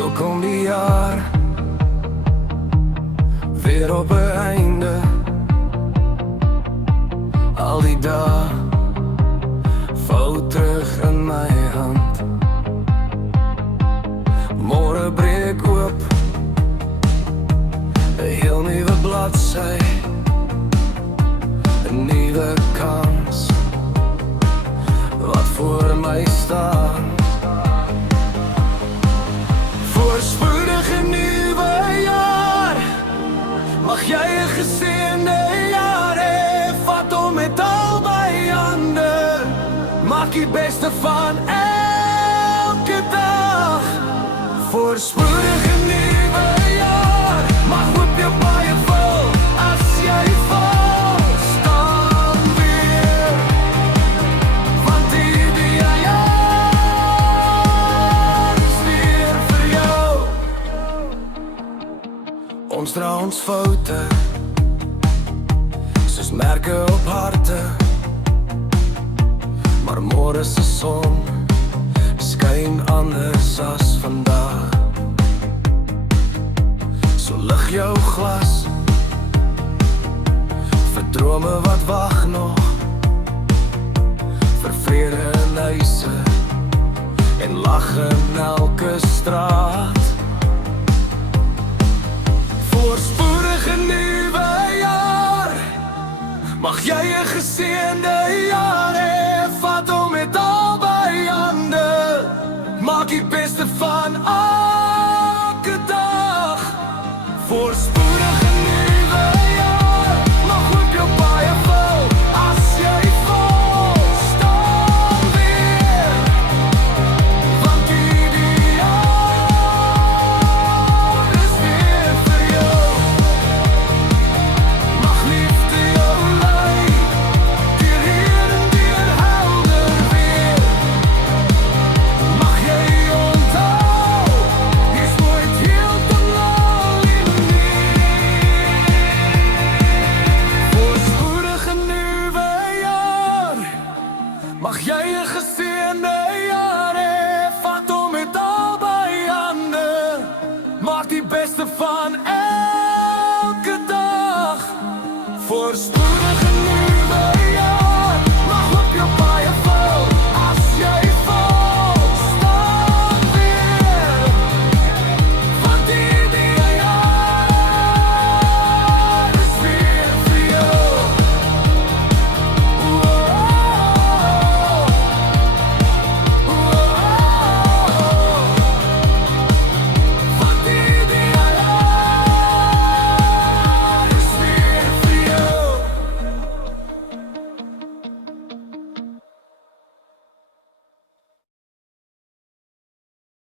Zo kom die jaar weer op een einde. Al die dagen val terug in my hand. Môre breek oop 'n heel nuwe bladsy, 'n nuwe kans wat voor my staan. Voorspoedige nuwe jaar, mag jy 'n geseënde jaar hê. Vat hom met albei hande, maak die beste van elke dag. Voorspoedige nuwe jaar, mag hoop jou baie vol. As jy val, staan weer, want hierdie jaar is weer vir jou. Ons dra ons foute soos merke op harte, maar môre se son skyn anders as vandag. So lig jou glas vir drome wat wag nog, vir vrede in huise en lag in elke straat. Voorspoedige nuwe jaar, mag jy 'n geseënde jaar hê. Vat hom met albei hande, maak die beste van elke dag. Voorspoedige nuwe jaar, mag hoop jou baie vol. As jy val, staan weer, want hierdie jaar is weer vir jou. Mag liefde jou lei, deur hier en deur helder weer. Mag jy onthou, jy's nooit heeltemal uniek. Voorspoedige nuwe jaar, mag jy 'n geseënde jaar hê. Vat hom met albei hande, maak die beste van elke dag. Voorspoedige